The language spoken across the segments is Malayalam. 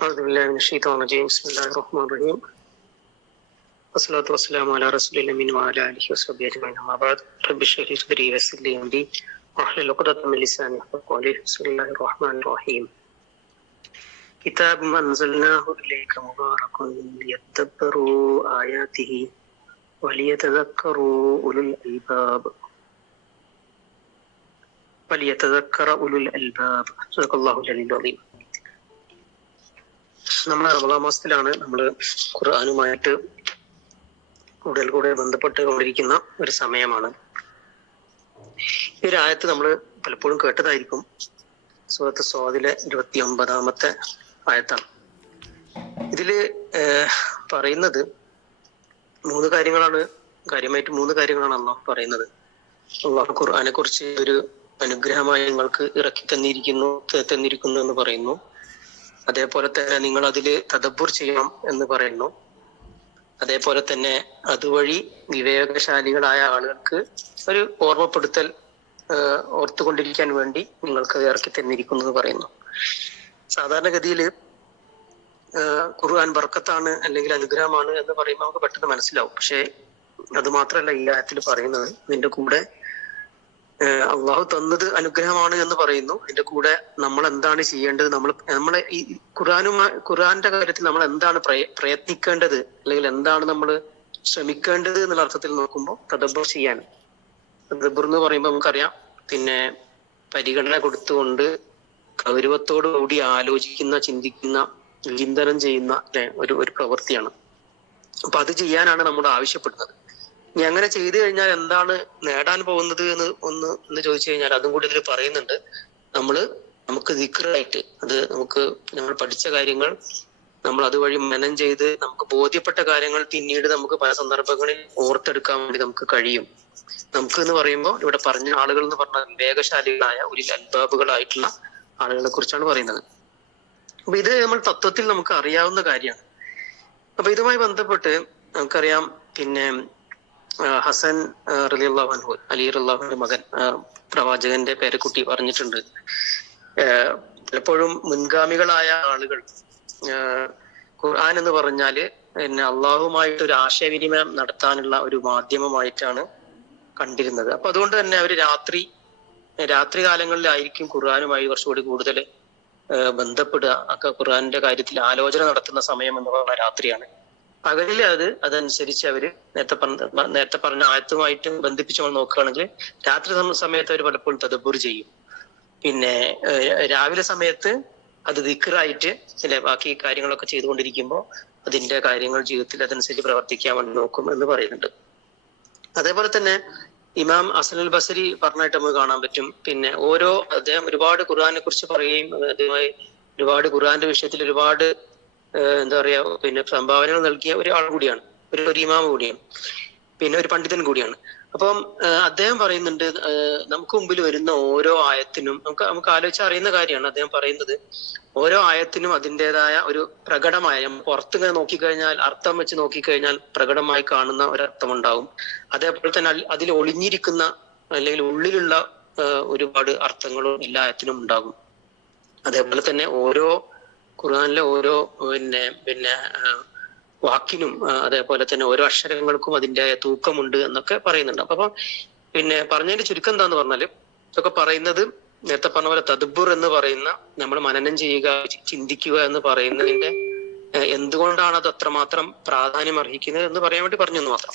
أعوذ بالله من الشيطان الرجيم بسم الله الرحمن الرحيم والصلاة والسلام على رسول الله وعلى آله وصحبه أجمعين أما بعد رب اشرح لي صدري ويسر لي أمري واحلل عقدة من لساني يفقهوا قولي بسم الله الرحمن الرحيم كتاب أنزلناه إليك مبارك ليدبروا آياته وليتذكروا أولو الألباب صدق الله العلي العظيم. നമ്മൾ റമദാൻ മാസത്തിലാണ് നമ്മൾ ഖുർആനുമായിട്ട് കൂടുതൽ ബന്ധപ്പെട്ട് കൊണ്ടിരിക്കുന്ന ഒരു സമയമാണ്. ഈ ഒരു ആയത്ത് നമ്മൾ പലപ്പോഴും കേട്ടതായിരിക്കും. സൂറത്ത് സ്വാദിലെ 29-ാമത്തെ ആയത്താണ്. ഇതില് പറയുന്നത് കാര്യമായിട്ട് മൂന്ന് കാര്യങ്ങളാണ് അല്ലാഹു പറയുന്നത്. അല്ലാഹു ഖുർആനെ കുറിച്ച് ഒരു അനുഗ്രഹമായി നിങ്ങൾക്ക് ഇറക്കി തന്നിരിക്കുന്നു എന്ന് പറയുന്നു. അതേപോലെ തന്നെ നിങ്ങൾ അതിൽ തദബ്ബുർ ചെയ്യണം എന്ന് പറയുന്നു. അതേപോലെ തന്നെ അതുവഴി വിവേകശാലികളായ ആളുകൾക്ക് ഒരു ഓർമ്മപ്പെടുത്തൽ ഓർത്തുകൊണ്ടിരിക്കാൻ വേണ്ടി നിങ്ങൾക്ക് അത് ഇറക്കി തന്നിരിക്കുന്നു എന്ന് പറയുന്നു. സാധാരണഗതിയിൽ ഖുർആൻ ബർക്കത്താണ് അല്ലെങ്കിൽ അനുഗ്രഹമാണ് എന്ന് പറയുമ്പോൾ നമുക്ക് പെട്ടെന്ന് മനസ്സിലാവും. പക്ഷെ അത് മാത്രമല്ല ഈ ആയത്തിൽ പറയുന്നത്. ഇതിന്റെ കൂടെ അള്ളാഹു തന്നത് അനുഗ്രഹമാണ് എന്ന് പറയുന്നു. അതിന്റെ കൂടെ നമ്മൾ എന്താണ് ചെയ്യേണ്ടത്, നമ്മളെ ഈ ഖുർആന്റെ കാര്യത്തിൽ നമ്മൾ എന്താണ് പ്രയത്നിക്കേണ്ടത്, അല്ലെങ്കിൽ എന്താണ് നമ്മൾ ശ്രമിക്കേണ്ടത് എന്നുള്ള അർത്ഥത്തിൽ നോക്കുമ്പോൾ തദബ്ബുർ ചെയ്യാൻ. തദബ്ബുർ എന്ന് പറയുമ്പോൾ നമുക്കറിയാം, പിന്നെ പരിഗണന കൊടുത്തുകൊണ്ട് ഗൗരവത്തോടു കൂടി ആലോചിക്കുന്ന, ചിന്തിക്കുന്ന, ചിന്തനം ചെയ്യുന്ന ഒരു പ്രവൃത്തിയാണ്. അപ്പൊ അത് ചെയ്യാനാണ് നമ്മൾ ആവശ്യപ്പെടുന്നത്. ഇനി അങ്ങനെ ചെയ്തു കഴിഞ്ഞാൽ എന്താണ് നേടാൻ പോകുന്നത് എന്ന് ചോദിച്ചു കഴിഞ്ഞാൽ അതും കൂടി ഇതിൽ പറയുന്നുണ്ട്. നമുക്ക് ദിക്റായിട്ട് നമ്മൾ പഠിച്ച കാര്യങ്ങൾ നമ്മൾ അതുവഴി മനനം ചെയ്ത് നമുക്ക് ബോധ്യപ്പെട്ട കാര്യങ്ങൾ പിന്നീട് നമുക്ക് പല സന്ദർഭങ്ങളിൽ ഓർത്തെടുക്കാൻ വേണ്ടി നമുക്ക് കഴിയും. നമുക്ക് എന്ന് പറയുമ്പോൾ ഇവിടെ പറഞ്ഞ ആളുകൾ എന്ന് പറഞ്ഞാൽ വിവേകശാലികളായ ഒരു അൽബാബുകളായിട്ടുള്ള ആളുകളെ കുറിച്ചാണ് പറയുന്നത്. അപ്പൊ ഇത് നമ്മൾ തത്വത്തിൽ നമുക്ക് അറിയാവുന്ന കാര്യമാണ്. അപ്പൊ ഇതുമായി ബന്ധപ്പെട്ട് നമുക്കറിയാം, പിന്നെ ഹസൻ റളിയല്ലാഹു അൻഹു, അലി റളിയല്ലാഹുവിന്റെ മകൻ, പ്രവാചകന്റെ പേരക്കുട്ടി പറഞ്ഞിട്ടുണ്ട്, പലപ്പോഴും മുൻഗാമികളായ ആളുകൾ ഖുർആൻ എന്ന് പറഞ്ഞാല് പിന്നെ അള്ളാഹുമായിട്ട് ഒരു ആശയവിനിമയം നടത്താനുള്ള ഒരു മാധ്യമമായിട്ടാണ് കണ്ടിരുന്നത്. അപ്പൊ അതുകൊണ്ട് തന്നെ അവര് രാത്രി കാലങ്ങളിലായിരിക്കും ഖുർആനുമായി കുറച്ചുകൂടി കൂടുതൽ ബന്ധപ്പെടുക. ഒക്കെ ഖുർആന്റെ കാര്യത്തിൽ ആലോചന നടത്തുന്ന സമയം എന്ന് പറഞ്ഞാൽ രാത്രിയാണ്. പകലിൽ അതനുസരിച്ച് അവര് നേരത്തെ പറഞ്ഞ ആയത്തുമായിട്ട് ബന്ധിപ്പിച്ച് നമ്മൾ നോക്കുകയാണെങ്കിൽ രാത്രി സമയത്ത് അവർ പലപ്പോഴും തദബ്ബുർ ചെയ്യും. പിന്നെ രാവിലെ സമയത്ത് അത് ദിക്റായിട്ട് ബാക്കി കാര്യങ്ങളൊക്കെ ചെയ്തുകൊണ്ടിരിക്കുമ്പോൾ അതിന്റെ കാര്യങ്ങൾ ജീവിതത്തിൽ അതനുസരിച്ച് പ്രവർത്തിക്കാൻ വേണ്ടി നോക്കും എന്ന് പറയുന്നുണ്ട്. അതേപോലെ തന്നെ ഇമാം ഹസനുൽ ബസരി പറഞ്ഞായിട്ട് നമുക്ക് കാണാൻ പറ്റും. പിന്നെ അദ്ദേഹം ഒരുപാട് ഖുർആനെ കുറിച്ച് പറയുകയും അതുമായി ഒരുപാട് ഖുർആന്റെ വിഷയത്തിൽ ഒരുപാട് എന്താ പറയാ പിന്നെ സംഭാവനകൾ നൽകിയ ഒരാൾ കൂടിയാണ്, ഒരു ഇമാം കൂടിയാണ്, പിന്നെ ഒരു പണ്ഡിതൻ കൂടിയാണ്. അപ്പം അദ്ദേഹം പറയുന്നുണ്ട്, നമുക്ക് മുമ്പിൽ വരുന്ന ഓരോ ആയത്തിനും നമുക്ക് ആലോചിച്ച് അറിയുന്ന കാര്യമാണ്. അദ്ദേഹം പറയുന്നത് ഓരോ ആയത്തിനും അതിൻ്റെതായ ഒരു പ്രകടമായ, പുറത്തിങ്ങനെ നോക്കിക്കഴിഞ്ഞാൽ അർത്ഥം വെച്ച് നോക്കിക്കഴിഞ്ഞാൽ പ്രകടമായി കാണുന്ന ഒരർത്ഥം ഉണ്ടാവും. അതേപോലെ തന്നെ അതിൽ ഒളിഞ്ഞിരിക്കുന്ന അല്ലെങ്കിൽ ഉള്ളിലുള്ള ഒരുപാട് അർത്ഥങ്ങളും എല്ലാ ആയത്തിനും ഉണ്ടാകും. അതേപോലെ തന്നെ ഖുർആനിലെ ഓരോ പിന്നെ വാക്കിനും അതേപോലെ തന്നെ ഓരോ അക്ഷരങ്ങൾക്കും അതിൻ്റെ തൂക്കമുണ്ട് എന്നൊക്കെ പറയുന്നുണ്ട്. അപ്പൊ പിന്നെ പറഞ്ഞതിന്റെ ചുരുക്കം എന്താന്ന് പറഞ്ഞാല്, ഇതൊക്കെ പറയുന്നത് നേരത്തെ പറഞ്ഞ പോലെ തദബ്ബുർ എന്ന് പറയുന്ന നമ്മൾ മനനം ചെയ്യുക, ചിന്തിക്കുക എന്ന് പറയുന്നതിന്റെ എന്തുകൊണ്ടാണ് അത് അത്രമാത്രം പ്രാധാന്യം അർഹിക്കുന്നത് എന്ന് പറയാൻ വേണ്ടി പറഞ്ഞെന്ന് മാത്രം.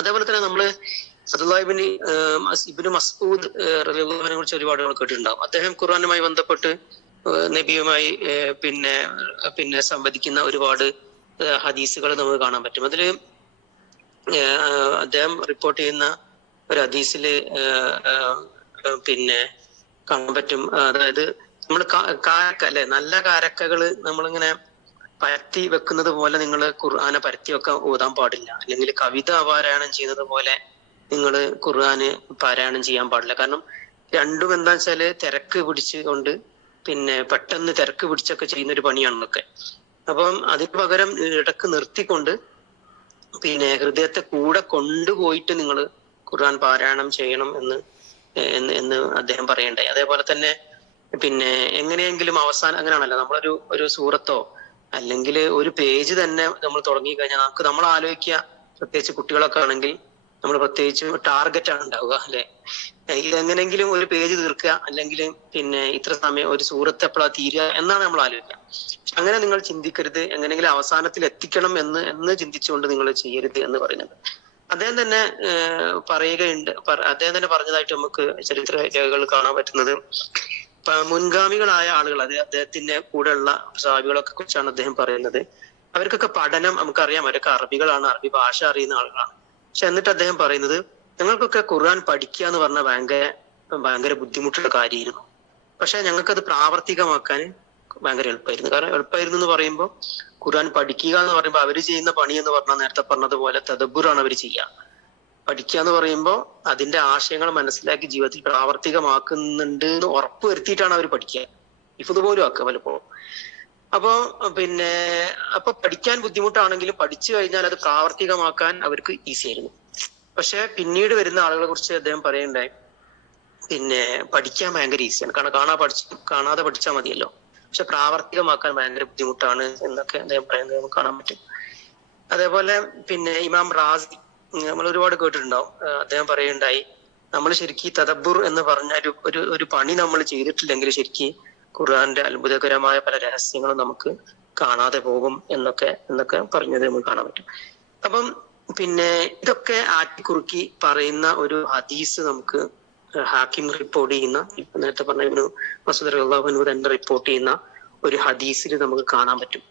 അതേപോലെ തന്നെ നമ്മള് അബ്ദുല്ലാഹി ഇബ്നു മസ്ഊദ് റളിയല്ലാഹുവിനെ കുറിച്ച് ഒരുപാട് നമ്മൾ കേട്ടിട്ടുണ്ടാവും. അദ്ദേഹം ഖുർആനുമായി ബന്ധപ്പെട്ട് നബിയുമായി പിന്നെ സംവദിക്കുന്ന ഒരുപാട് ഹദീസുകൾ നമുക്ക് കാണാൻ പറ്റും. അതില് അദ്ദേഹം റിപ്പോർട്ട് ചെയ്യുന്ന ഒരു ഹദീസില് പിന്നെ കാണാൻ പറ്റും. അതായത് നമ്മൾ നല്ല കാരക്കകള് നമ്മളിങ്ങനെ പരത്തി വെക്കുന്നത് പോലെ നിങ്ങൾ ഖുർആനെ പരത്തി വെക്കാൻ ഓതാൻ പാടില്ല. അല്ലെങ്കിൽ കവിത പാരായണം ചെയ്യുന്നത് പോലെ നിങ്ങൾ ഖുർആന് പാരായണം ചെയ്യാൻ പാടില്ല. കാരണം രണ്ടും എന്താ വെച്ചാല് തിരക്ക് പിടിച്ചുകൊണ്ട് പിന്നെ പെട്ടെന്ന് തിരക്ക് പിടിച്ചൊക്കെ ചെയ്യുന്ന ഒരു പണിയാണൊക്കെ. അപ്പം അതിന് പകരം ഇടക്ക് നിർത്തിക്കൊണ്ട് പിന്നെ ഹൃദയത്തെ കൂടെ കൊണ്ടുപോയിട്ട് നിങ്ങൾ ഖുർആൻ പാരായണം ചെയ്യണം എന്ന് അദ്ദേഹം പറയണ്ടായി. അതേപോലെ തന്നെ പിന്നെ എങ്ങനെയെങ്കിലും അവസാനം അങ്ങനെയാണല്ലോ, ഒരു സൂറത്തോ അല്ലെങ്കിൽ ഒരു പേജ് തന്നെ നമ്മൾ തുടങ്ങി കഴിഞ്ഞാൽ നമ്മൾ ആലോചിക്കുക, പ്രത്യേകിച്ച് കുട്ടികളൊക്കെ ആണെങ്കിൽ നമ്മൾ പ്രത്യേകിച്ച് ടാർഗറ്റ് ആണ് ഉണ്ടാവുക അല്ലെ, ഇതെങ്ങനെങ്കിലും ഒരു പേജ് തീർക്കുക, അല്ലെങ്കിൽ പിന്നെ ഇത്ര സമയം ഒരു സൂറത്ത് എപ്പോഴാ തീരുക എന്നാണ് നമ്മൾ ആലോചിക്കുക. അങ്ങനെ നിങ്ങൾ ചിന്തിക്കരുത്, എങ്ങനെങ്കിലും അവസാനത്തിൽ എത്തിക്കണം എന്ന് ചിന്തിച്ചുകൊണ്ട് നിങ്ങൾ ചെയ്യരുത് എന്ന് പറയുന്നത്. അദ്ദേഹം തന്നെ പറയുകയുണ്ട്, അദ്ദേഹം തന്നെ പറഞ്ഞതായിട്ട് നമുക്ക് ചരിത്ര രേഖകൾ കാണാൻ പറ്റുന്നത്, മുൻഗാമികളായ ആളുകൾ, അദ്ദേഹത്തിന്റെ കൂടെയുള്ള സഹാബികളൊക്കെ കുറിച്ചാണ് അദ്ദേഹം പറയുന്നത്. അവർക്കൊക്കെ പഠനം നമുക്കറിയാം, അവരൊക്കെ അറബികളാണ്, അറബി ഭാഷ അറിയുന്ന ആളുകളാണ്. പക്ഷെ എന്നിട്ട് അദ്ദേഹം പറയുന്നത്, ഞങ്ങൾക്കൊക്കെ ഖുർആൻ പഠിക്കുക എന്ന് പറഞ്ഞാൽ ഭയങ്കര ബുദ്ധിമുട്ടുള്ള കാര്യമായിരുന്നു. പക്ഷെ ഞങ്ങൾക്കത് പ്രാവർത്തികമാക്കാൻ ഭയങ്കര എളുപ്പമായിരുന്നു. കാരണം എളുപ്പമായിരുന്നു എന്ന് പറയുമ്പോൾ, ഖുർആൻ പഠിക്കുക എന്ന് പറയുമ്പോൾ അവര് ചെയ്യുന്ന പണി എന്ന് പറഞ്ഞാൽ നേരത്തെ പറഞ്ഞതുപോലെ തദബ്ബുറാണ് അവർ ചെയ്യുക. പഠിക്കുക എന്ന് പറയുമ്പോൾ അതിന്റെ ആശയങ്ങൾ മനസ്സിലാക്കി ജീവിതത്തിൽ പ്രാവർത്തികമാക്കുന്നുണ്ട് എന്ന് ഉറപ്പ് വരുത്തിയിട്ടാണ് അവർ പഠിക്കുക. ഇഫ്ദ് പോലും ആക്കുക പലപ്പോഴും. അപ്പൊ പഠിക്കാൻ ബുദ്ധിമുട്ടാണെങ്കിലും പഠിച്ചു കഴിഞ്ഞാൽ അത് പ്രാവർത്തികമാക്കാൻ അവർക്ക് ഈസി ആയിരുന്നു. പക്ഷെ പിന്നീട് വരുന്ന ആളുകളെ കുറിച്ച് അദ്ദേഹം പറയുണ്ടായി, പിന്നെ പഠിക്കാൻ ഭയങ്കര ഈസിയാണ്, കാരണം കാണാതെ പഠിച്ചാൽ മതിയല്ലോ, പക്ഷെ പ്രാവർത്തികമാക്കാൻ ഭയങ്കര ബുദ്ധിമുട്ടാണ് എന്നൊക്കെ അദ്ദേഹം പറയുന്നത് നമുക്ക് കാണാൻ പറ്റും. അതേപോലെ പിന്നെ ഇമാം റാസി നമ്മൾ ഒരുപാട് കേട്ടിട്ടുണ്ടാവും. അദ്ദേഹം പറയുണ്ടായി, നമ്മൾ ശരിക്കും തദബ്ബുർ എന്ന് പറഞ്ഞ ഒരു പണി നമ്മൾ ചെയ്തിട്ടില്ലെങ്കിൽ ശരിക്കും ഖുർആന്റെ അത്ഭുതകരമായ പല രഹസ്യങ്ങളും നമുക്ക് കാണാതെ പോകും എന്നൊക്കെ പറഞ്ഞത് നമുക്ക് കാണാൻ പറ്റും. അപ്പം പിന്നെ ഇതൊക്കെ ആറ്റിക്കുറുക്കി പറയുന്ന ഒരു ഹദീസ് നമുക്ക് ഹാക്കിം റിപ്പോർട്ട് ചെയ്യുന്ന, നേരത്തെ പറഞ്ഞ ഇബ്നു മസ്ഊദ് റളിയല്ലാഹു അൻഹു തന്നെ റിപ്പോർട്ട് ചെയ്യുന്ന ഒരു ഹദീസിൽ നമുക്ക് കാണാൻ പറ്റും.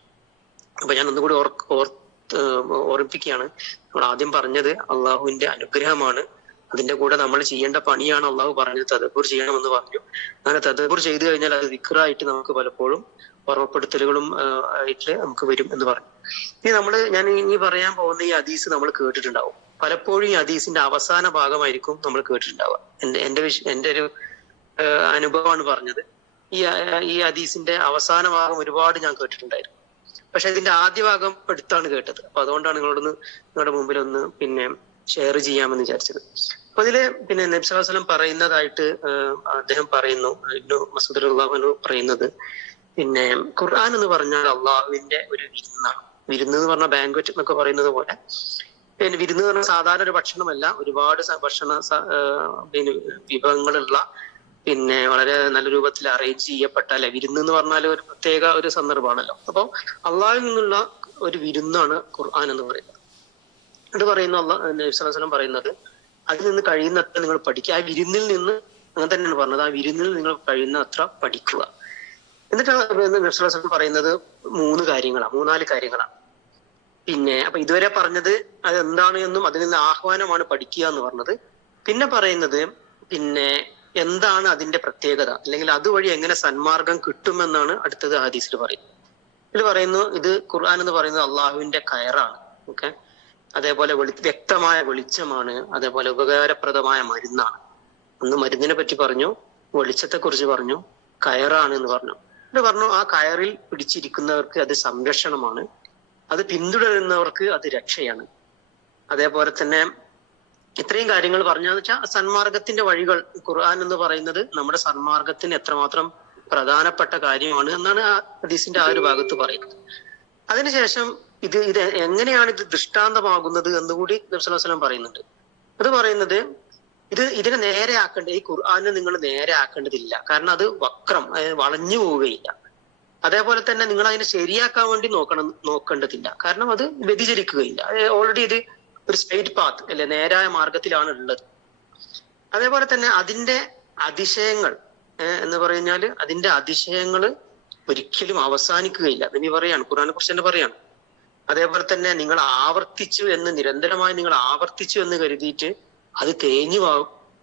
അപ്പൊ ഞാൻ ഒന്നുകൂടി ഓർമ്മിപ്പിക്കുകയാണ്, നമ്മൾ ആദ്യം പറഞ്ഞത് അള്ളാഹുവിന്റെ അനുഗ്രഹമാണ്, അതിന്റെ കൂടെ നമ്മൾ ചെയ്യേണ്ട പണിയാണ് അള്ളാഹു പറഞ്ഞത്, തദബ്ബുർ ചെയ്യണമെന്ന് പറഞ്ഞു. അങ്ങനെ തദബ്ബുർ ചെയ്തു കഴിഞ്ഞാൽ അത് ദിക്റായിട്ട് നമുക്ക് പലപ്പോഴും ഓർമ്മപ്പെടുത്തലുകളും ആയിട്ട് നമുക്ക് വരും എന്ന് പറഞ്ഞു. ഞാൻ ഇനി പറയാൻ പോകുന്ന ഈ ഹദീസ് നമ്മൾ കേട്ടിട്ടുണ്ടാവും. പലപ്പോഴും ഈ ഹദീസിന്റെ അവസാന ഭാഗമായിരിക്കും നമ്മൾ കേട്ടിട്ടുണ്ടാവുക. എന്റെ ഒരു അനുഭവമാണ് പറഞ്ഞത്. ഈ ഹദീസിന്റെ അവസാന ഭാഗം ഒരുപാട് ഞാൻ കേട്ടിട്ടുണ്ടായിരുന്നു. പക്ഷെ ഇതിന്റെ ആദ്യ ഭാഗം എടുത്താണ് കേട്ടത്. അപ്പൊ അതുകൊണ്ടാണ് നിങ്ങളുടെ മുമ്പിൽ ഒന്ന് പിന്നെ ഷെയർ ചെയ്യാമെന്ന് വിചാരിച്ചത്. അപ്പൊ ഇതില് പിന്നെ നബി സല്ലല്ലാഹു അലൈഹി വസല്ലം പറയുന്നതായിട്ട് അദ്ദേഹം പറയുന്നു, ഇബ്നു മസ്ഊദ് റളിയല്ലാഹു അൻഹു പറയുന്നത്, പിന്നെ ഖുർആൻ എന്ന് പറഞ്ഞാൽ അള്ളാഹുവിന്റെ ഒരു വിരുന്നാണ്. വിരുന്ന് എന്ന് പറഞ്ഞാൽ ബാങ്ക്വറ്റ് എന്നൊക്കെ പറയുന്നത് പോലെ, പിന്നെ വിരുന്ന് എന്ന് പറഞ്ഞാൽ സാധാരണ ഒരു ഭക്ഷണമല്ല, ഒരുപാട് പിന്നെ വിഭവങ്ങളുള്ള, പിന്നെ വളരെ നല്ല രൂപത്തിൽ അറേഞ്ച് ചെയ്യപ്പെട്ട, അല്ലെ, വിരുന്ന് എന്ന് പറഞ്ഞാൽ ഒരു പ്രത്യേക ഒരു സന്ദർഭമാണല്ലോ. അപ്പൊ അള്ളാഹുവിൽ നിന്നുള്ള ഒരു വിരുന്നാണ് ഖുർആൻ എന്ന് പറയുന്നത്. ഇത് പറയുന്ന നബി സല്ലല്ലാഹു അലൈഹി വസല്ലം പറയുന്നത്, അതിൽ നിന്ന് കഴിയുന്നത്ര നിങ്ങൾ പഠിക്കുക. ആ വിരുന്നിൽ നിന്ന്, അങ്ങനെ തന്നെയാണ് പറഞ്ഞത്, ആ വിരുന്നിൽ നിങ്ങൾ കഴിയുന്ന അത്ര പഠിക്കുക. എന്നിട്ടാണ് നബി സല്ലല്ലാഹു അലൈഹി വസല്ലം പറയുന്നത് മൂന്നാല് കാര്യങ്ങളാണ്. പിന്നെ അപ്പൊ ഇതുവരെ പറഞ്ഞത് അത് എന്താണ് എന്നും അതിൽ നിന്ന് ആഹ്വാനമാണ് പഠിക്കുക എന്ന് പറഞ്ഞത്. പിന്നെ പറയുന്നത് പിന്നെ എന്താണ് അതിന്റെ പ്രത്യേകത, അല്ലെങ്കിൽ അതുവഴി എങ്ങനെ സന്മാർഗം കിട്ടുമെന്നാണ് അടുത്തത് ഹദീസിൽ പറയുന്നത്. ഇതിൽ പറയുന്നു, ഇത് ഖുർആൻ എന്ന് പറയുന്നത് അള്ളാഹുവിന്റെ കയറാണ്. ഓക്കെ, അതേപോലെ വ്യക്തമായ വെളിച്ചമാണ്, അതേപോലെ ഉപകാരപ്രദമായ മരുന്നാണ്. ഒന്ന് മരുന്നിനെ പറ്റി പറഞ്ഞു, വെളിച്ചത്തെ കുറിച്ച് പറഞ്ഞു, കയറാണ് എന്ന് പറഞ്ഞു. ഇത് പറഞ്ഞു, ആ കയറിൽ പിടിച്ചിരിക്കുന്നവർക്ക് അത് സംരക്ഷണമാണ്, അത് പിന്തുടരുന്നവർക്ക് അത് രക്ഷയാണ്. അതേപോലെ തന്നെ ഇത്രയും കാര്യങ്ങൾ പറഞ്ഞാന്ന് വെച്ചാൽ സന്മാർഗത്തിന്റെ വഴികൾ, ഖുർആൻ എന്ന് പറയുന്നത് നമ്മുടെ സന്മാർഗത്തിന് എത്രമാത്രം പ്രധാനപ്പെട്ട കാര്യമാണ് എന്നാണ് ആ ഹദീസിന്റെ ആ ഒരു ഭാഗത്ത് പറയുന്നത്. അതിനുശേഷം ഇത് എങ്ങനെയാണ് ഇത് ദൃഷ്ടാന്തമാകുന്നത് എന്നുകൂടി നബി സല്ലല്ലാഹു അലൈഹി വസല്ലം പറയുന്നുണ്ട്. അത് പറയുന്നത്, ഇതിനെ നേരെ ഈ ഖുർആനെ നിങ്ങൾ നേരെ ആക്കേണ്ടതില്ല, കാരണം അത് വക്രം, വളഞ്ഞു പോവുകയില്ല. അതേപോലെ തന്നെ നിങ്ങൾ അതിനെ ശരിയാക്കാൻ വേണ്ടി നോക്കേണ്ടതില്ല, കാരണം അത് വ്യതിചലിക്കുകയില്ല. ഓൾറെഡി ഇത് ഒരു സ്ട്രെയിറ്റ് പാത്ത്, അല്ലെ, നേരായ മാർഗത്തിലാണ് ഉള്ളത്. അതേപോലെ തന്നെ അതിന്റെ അതിശയങ്ങൾ എന്ന് പറഞ്ഞാല്, അതിന്റെ അതിശയങ്ങൾ ഒരിക്കലും അവസാനിക്കുകയില്ല. നബി പറയാണ്, ഖുർആനെ കുറിച്ച് തന്നെ പറയാണ്. അതേപോലെ തന്നെ നിങ്ങൾ നിരന്തരമായി നിങ്ങൾ ആവർത്തിച്ചു എന്ന് കരുതിയിട്ട് അത് തേഞ്ഞു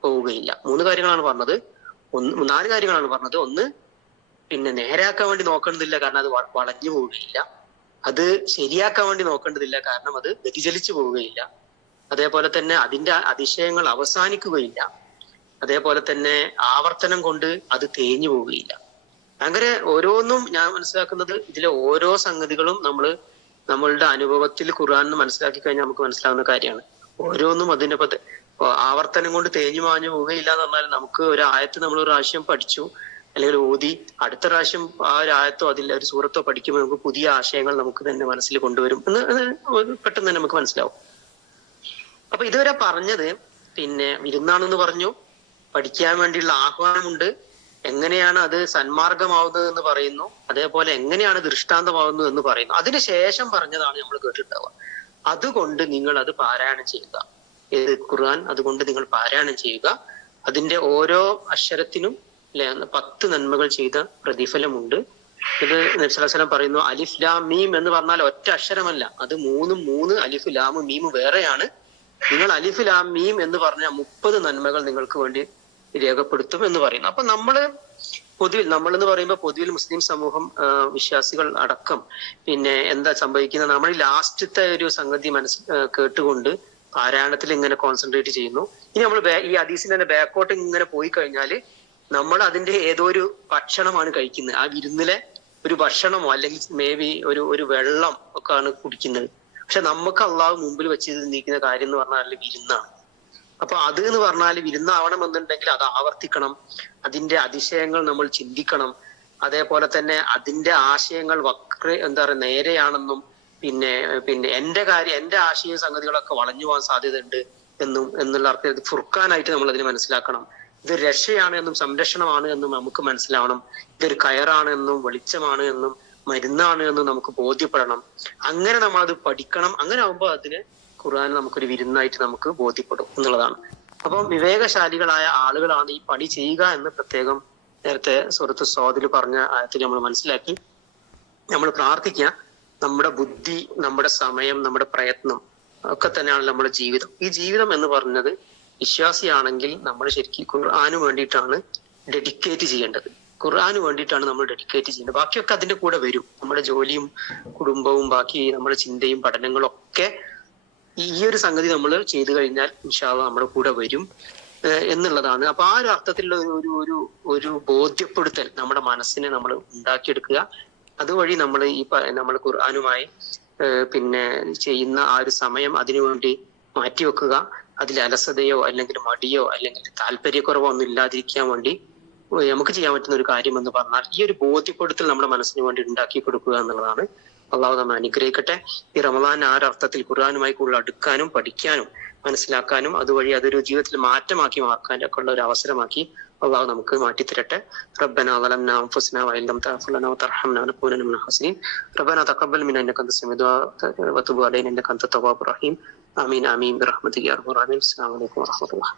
പോവുകയില്ല. നാല് കാര്യങ്ങളാണ് പറഞ്ഞത്. ഒന്ന്, പിന്നെ നേരെയാക്കാൻ വേണ്ടി നോക്കേണ്ടതില്ല, കാരണം അത് വളഞ്ഞു പോവുകയില്ല. അത് ശരിയാക്കാൻ വേണ്ടി നോക്കേണ്ടതില്ല, കാരണം അത് വ്യതിചലിച്ചു പോവുകയില്ല. അതേപോലെ തന്നെ അതിന്റെ അതിശയങ്ങൾ അവസാനിക്കുകയില്ല. അതേപോലെ തന്നെ ആവർത്തനം കൊണ്ട് അത് തേഞ്ഞു പോവുകയില്ല. അങ്ങനെ ഓരോന്നും ഞാൻ മനസ്സിലാക്കുന്നത്, ഇതിലെ ഓരോ സംഗതികളും നമ്മളുടെ അനുഭവത്തിൽ ഖുർആൻ മനസ്സിലാക്കി കഴിഞ്ഞാൽ നമുക്ക് മനസ്സിലാവുന്ന കാര്യമാണ്. ഓരോന്നും ആവർത്തനം കൊണ്ട് തേഞ്ഞു മാഞ്ഞു പോവുകയില്ല എന്ന് പറഞ്ഞാൽ, നമുക്ക് ഒരു ആയത്ത് നമ്മൾ ഒരു പ്രാവശ്യം പഠിച്ചു, അല്ലെങ്കിൽ ഓതി അടുത്ത പ്രാവശ്യം ആ ഒരു ആയത്തോ അതിൽ ഒരു സൂറത്തോ പഠിക്കുമ്പോൾ നമുക്ക് പുതിയ ആശയങ്ങൾ നമുക്ക് തന്നെ മനസ്സിൽ കൊണ്ടുവരും എന്ന് പെട്ടെന്ന് തന്നെ നമുക്ക് മനസ്സിലാവും. അപ്പൊ ഇതുവരെ പറഞ്ഞത് പിന്നെ വിരുന്നാണെന്ന് പറഞ്ഞു, പഠിക്കാൻ വേണ്ടിയുള്ള ആഹ്വാനമുണ്ട്, എങ്ങനെയാണ് അത് സന്മാർഗമാവുന്നത് എന്ന് പറയുന്നു, അതേപോലെ എങ്ങനെയാണ് ദൃഷ്ടാന്തമാവുന്നത് എന്ന് പറയുന്നു. അതിനുശേഷം പറഞ്ഞതാണ് നമ്മൾ കേട്ടിട്ടുണ്ടാവുക, അതുകൊണ്ട് നിങ്ങൾ അത് പാരായണം ചെയ്യുക. ഏത് ഖുർആൻ? അതുകൊണ്ട് നിങ്ങൾ പാരായണം ചെയ്യുക. അതിന്റെ ഓരോ അക്ഷരത്തിനും 10 നന്മകൾ ചെയ്ത പ്രതിഫലമുണ്ട്. ഇത് നബി സല്ലല്ലാഹു അലൈഹി വസല്ലം പറയുന്നു, അലിഫ് ലാം മീം എന്ന് പറഞ്ഞാൽ ഒറ്റ അക്ഷരമല്ല, അത് 3 അലിഫ് ലാം മീം വേറെയാണ്. നിങ്ങൾ അലിഫ് ലാം മീം എന്ന് പറഞ്ഞാൽ 30 നന്മകൾ നിങ്ങൾക്ക് വേണ്ടി രേഖപ്പെടുത്തും എന്ന് പറയുന്നു. അപ്പൊ നമ്മൾ എന്ന് പറയുമ്പോൾ പൊതുവിൽ മുസ്ലിം സമൂഹം, വിശ്വാസികൾ അടക്കം പിന്നെ എന്താ സംഭവിക്കുന്നത്, നമ്മൾ ഈ ലാസ്റ്റത്തെ ഒരു സംഗതി കേട്ടുകൊണ്ട് പാരായണത്തിൽ ഇങ്ങനെ കോൺസെൻട്രേറ്റ് ചെയ്യുന്നു. ഇനി നമ്മൾ ഈ ഹദീസിൽ തന്നെ ബാക്കോട്ട് ഇങ്ങനെ പോയി കഴിഞ്ഞാൽ നമ്മൾ അതിന്റെ ഏതോ ഒരു ഭക്ഷണമാണ് കഴിക്കുന്നത്. ആ വിരുന്നിലെ ഒരു ഭക്ഷണമോ അല്ലെങ്കിൽ മേ ബി ഒരു വെള്ളം ഒക്കെ ആണ് കുടിക്കുന്നത്. പക്ഷെ നമുക്ക് അള്ളാഹു മുമ്പിൽ വെച്ച് നിൽക്കുന്ന കാര്യം എന്ന് പറഞ്ഞാൽ വിരുന്നാണ്. അപ്പൊ അത് എന്ന് പറഞ്ഞാൽ വിരുന്നാവണമെന്നുണ്ടെങ്കിൽ അത് ആവർത്തിക്കണം, അതിന്റെ അതിശയങ്ങൾ നമ്മൾ ചിന്തിക്കണം, അതേപോലെ തന്നെ അതിന്റെ ആശയങ്ങൾ നേരെയാണെന്നും പിന്നെ എന്റെ ആശയ സംഗതികളൊക്കെ വളഞ്ഞു പോകാൻ സാധ്യതയുണ്ട് എന്നുള്ള അർത്ഥത്തിൽ ഫുർഖാനായിട്ട് നമ്മൾ അതിനെ മനസ്സിലാക്കണം. ഇത് രക്ഷയാണ് എന്നും സംരക്ഷണമാണ് എന്നും നമുക്ക് മനസ്സിലാവണം. ഇതൊരു കയറാണ് എന്നും വെളിച്ചമാണ് എന്നും മരുന്നാണ് എന്നും നമുക്ക് ബോധ്യപ്പെടണം. അങ്ങനെ നമ്മൾ അത് പഠിക്കണം. അങ്ങനെ ആകുമ്പോൾ അതിന് ഖുർആൻ നമുക്കൊരു വിരുന്നായിട്ട് നമുക്ക് ബോധ്യപ്പെടും എന്നുള്ളതാണ്. അപ്പം വിവേകശാലികളായ ആളുകളാണ് ഈ പണി ചെയ്യുക എന്ന് പ്രത്യേകം നേരത്തെ സൂറത്ത് സ്വാദിൽ പറഞ്ഞ ആയത്തിൽ നമ്മൾ മനസ്സിലാക്കി. നമ്മൾ പ്രാർത്ഥിക്കുക, നമ്മുടെ ബുദ്ധി, നമ്മുടെ സമയം, നമ്മുടെ പ്രയത്നം ഒക്കെ തന്നെയാണ് നമ്മുടെ ജീവിതം. ഈ ജീവിതം എന്ന് പറഞ്ഞത് വിശ്വാസിയാണെങ്കിൽ നമ്മൾ ശരിക്കും ഖുർആന് വേണ്ടിയിട്ടാണ് ഡെഡിക്കേറ്റ് ചെയ്യേണ്ടത്. ഖുർആന് വേണ്ടിയിട്ടാണ് നമ്മൾ ഡെഡിക്കേറ്റ് ചെയ്യേണ്ടത്. ബാക്കിയൊക്കെ അതിന്റെ കൂടെ വരും. നമ്മുടെ ജോലിയും കുടുംബവും ബാക്കി നമ്മുടെ ചിന്തയും പഠനങ്ങളും ഒക്കെ ഈ ഒരു സംഗതി നമ്മൾ ചെയ്തു കഴിഞ്ഞാൽ ഇൻഷാ അല്ലാഹ് നമ്മുടെ കൂടെ വരും എന്നുള്ളതാണ്. അപ്പൊ ആ ഒരു അർത്ഥത്തിലുള്ള ഒരു ബോധ്യപ്പെടുത്തൽ നമ്മുടെ മനസ്സിനെ നമ്മൾ ഉണ്ടാക്കിയെടുക്കുക. അതുവഴി നമ്മൾ ഖുർആനുമായി പിന്നെ ചെയ്യുന്ന ആ ഒരു സമയം അതിനുവേണ്ടി മാറ്റിവെക്കുക. അതിൽ അലസതയോ അല്ലെങ്കിൽ മടിയോ അല്ലെങ്കിൽ താല്പര്യക്കുറവോ ഒന്നും ഇല്ലാതിരിക്കാൻ വേണ്ടി നമുക്ക് ചെയ്യാൻ പറ്റുന്ന ഒരു കാര്യം എന്ന് പറഞ്ഞാൽ ഈ ഒരു ബോധ്യപ്പെടുത്തൽ നമ്മുടെ മനസ്സിന് വേണ്ടി ഉണ്ടാക്കി കൊടുക്കുക എന്നുള്ളതാണ്. അള്ളാഹു നമ്മെ അനുഗ്രഹിക്കട്ടെ. ഈ റമദാൻ ആ ഒരു അർത്ഥത്തിൽ ഖുർആനുമായി കൂടുതൽ അടുക്കാനും പഠിക്കാനും മനസ്സിലാക്കാനും അതുവഴി അതൊരു ജീവിതത്തിൽ മാറ്റമാക്കി മാർക്കാനും ഒക്കെ ഉള്ള ഒരു അവസരമാക്കി അള്ളാഹു നമുക്ക് മാറ്റിത്തരട്ടെ. റബ്ബനാ ളലംനാ അൻഫുസനാ വഇൻ ലം തഗ്ഫിർ ലനാ വതർഹംനാ ലനകൂനന്ന മിനൽ ഖാസിരീൻ. റബ്ബനാ തഖബ്ബൽ മിന്നാ ഇന്നക അൻതസ് സമീഉ ദുആ വതുബ് അലൈനാ ഇന്നക അൻതത് തവ്വാബുർ റഹീം. ആമീൻ ആമീൻ ബിറഹ്മതിക യാ അർഹമർ റഹീം. അസ്സലാമു അലൈക്കും വറഹ്മത്തുള്ളാഹി.